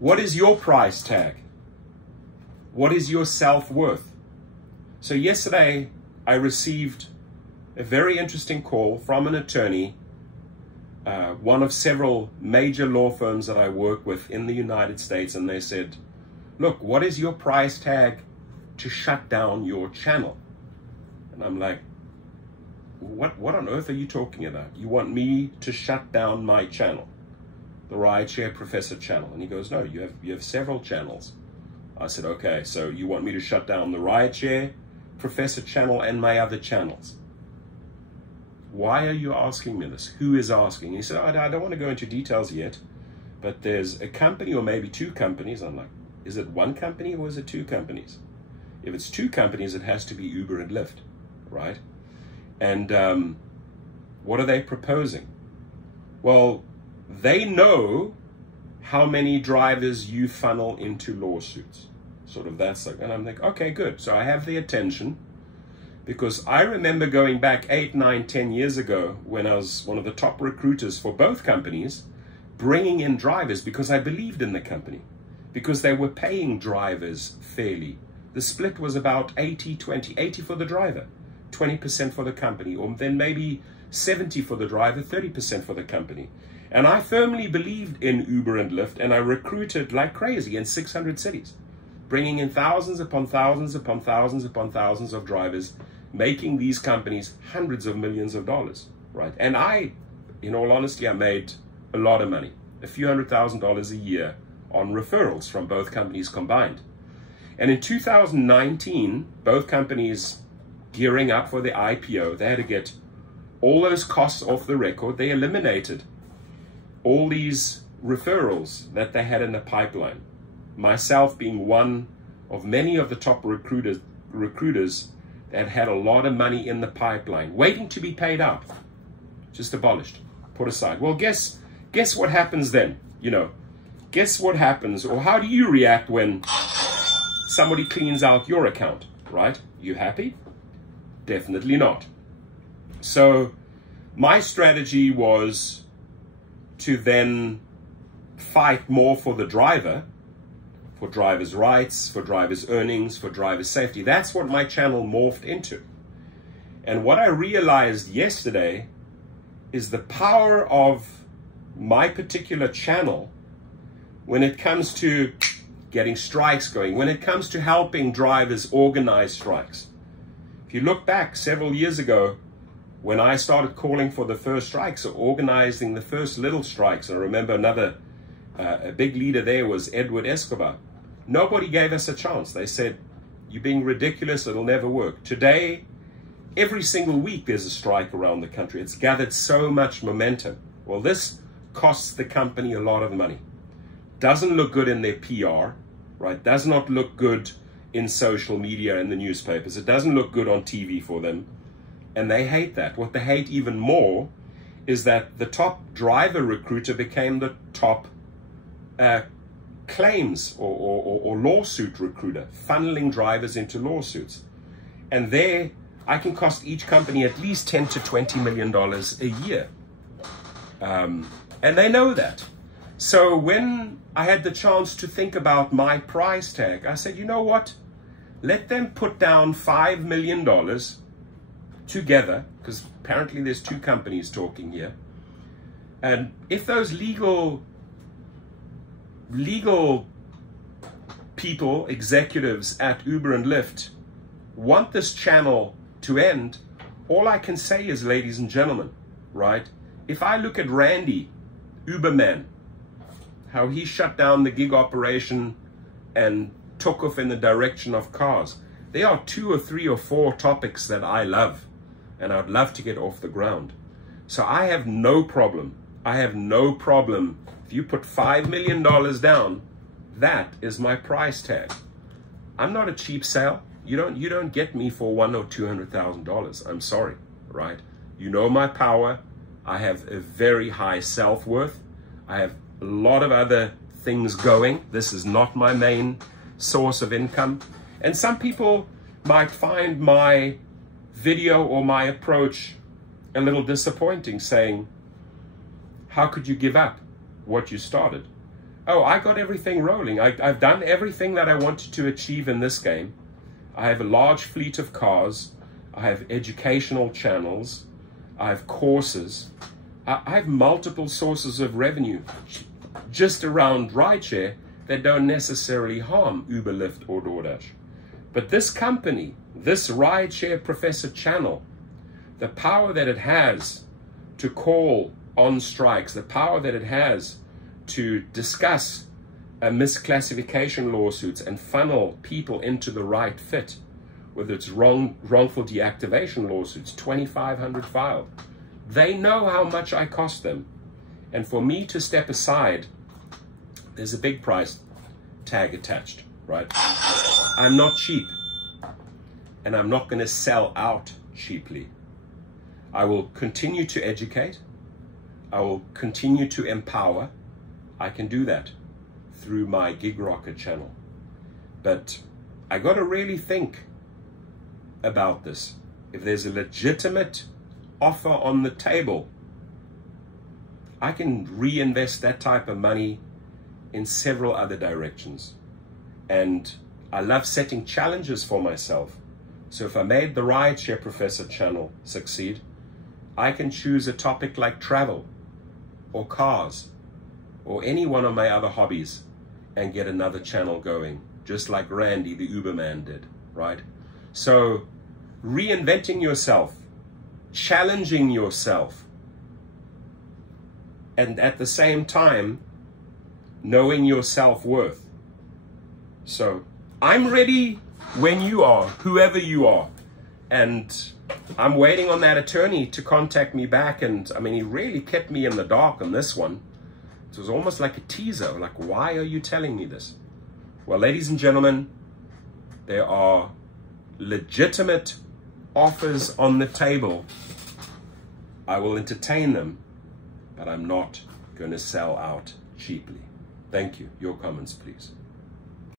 What is your price tag? What is your self-worth? So yesterday I received a very interesting call from an attorney, one of several major law firms that I work with in the United States, and they said, look, what is your price tag to shut down your channel? And I'm like, what on earth are you talking about? You want me to shut down my channel, the RIDESHARE Professor Channel? And he goes, no, you have several channels. I said, okay, so you want me to shut down the RIDESHARE Professor Channel and my other channels? Why are you asking me this? Who is asking? He said, I don't want to go into details yet, but there's a company or maybe two companies. I'm like, is it one company or is it two companies? If it's two companies, it has to be Uber and Lyft, right? And what are they proposing? Well, they know how many drivers you funnel into lawsuits. Sort of that's like, and I'm like, okay, good. So I have the attention, because I remember going back 8, 9, 10 years ago when I was one of the top recruiters for both companies, bringing in drivers because I believed in the company, because they were paying drivers fairly. The split was about 80-20, 80 for the driver, 20% for the company, or then maybe 70 for the driver, 30% for the company. And I firmly believed in Uber and Lyft, and I recruited like crazy in 600 cities, bringing in thousands upon thousands upon thousands upon thousands of drivers, making these companies hundreds of millions of dollars, right? And I, in all honesty, I made a lot of money, a few $100,000 a year on referrals from both companies combined. And in 2019, both companies gearing up for the IPO, they had to get all those costs off the record. They eliminated all these referrals that they had in the pipeline. Myself being one of many of the top recruiters that had a lot of money in the pipeline, waiting to be paid out, just abolished, put aside. Well, guess what happens then? You know, guess what happens, or how do you react when somebody cleans out your account, right? You happy? Definitely not. So my strategy was to then fight more for the driver, for drivers' rights, for drivers' earnings, for drivers' safety. That's what my channel morphed into. And what I realized yesterday is the power of my particular channel when it comes to getting strikes going, when it comes to helping drivers organize strikes. If you look back several years ago, when I started calling for the first strikes or organizing the first little strikes, I remember a big leader there was Edward Escobar. Nobody gave us a chance. They said, you're being ridiculous, it'll never work. Today, every single week there's a strike around the country. It's gathered so much momentum. Well, this costs the company a lot of money. Doesn't look good in their PR, right? Does not look good in social media and the newspapers. It doesn't look good on TV for them. And they hate that. What they hate even more is that the top driver recruiter became the top claims or lawsuit recruiter, funneling drivers into lawsuits. And there, I can cost each company at least $10 to $20 million a year. And they know that. So when I had the chance to think about my price tag, I said, you know what? Let them put down $5 million together, because apparently there's two companies talking here. And if those legal people, executives at Uber and Lyft want this channel to end, all I can say is, ladies and gentlemen, right? If I look at Randy, Uberman, how he shut down the gig operation and took off in the direction of cars, there are 2 or 3 or 4 topics that I love and I'd love to get off the ground. So I have no problem. I have no problem. If you put $5 million down, that is my price tag. I'm not a cheap sale. You don't get me for $100,000 or $200,000. I'm sorry, right? You know my power. I have a very high self-worth. I have a lot of other things going. This is not my main source of income. And some people might find my video or my approach a little disappointing, saying, how could you give up what you started? oh, I got everything rolling. I've done everything that I wanted to achieve in this game. I have a large fleet of cars. I have educational channels. I have courses. I have multiple sources of revenue just around rideshare that don't necessarily harm Uber, Lyft, or DoorDash. But this company, this RIDESHARE Professor Channel, the power that it has to call on strikes, the power that it has to discuss misclassification lawsuits and funnel people into the right fit, whether it's wrongful deactivation lawsuits, 2,500 filed. They know how much I cost them. And for me to step aside, there's a big price tag attached, right? I'm not cheap, and I'm not going to sell out cheaply. I will continue to educate. I will continue to empower. I can do that through my Gig Rocket channel. But I got to really think about this. If there's a legitimate offer on the table, I can reinvest that type of money in several other directions. And I love setting challenges for myself. So if I made the RIDESHARE Professor channel succeed, I can choose a topic like travel or cars or any one of my other hobbies and get another channel going, just like Randy, the Uberman, did, right? So reinventing yourself, challenging yourself, and at the same time, knowing your self-worth. So I'm ready when you are, whoever you are. And I'm waiting on that attorney to contact me back. And I mean, he really kept me in the dark on this one. It was almost like a teaser, like, why are you telling me this? Well, ladies and gentlemen, there are legitimate offers on the table. I will entertain them, but I'm not going to sell out cheaply. Thank you. Your comments, please.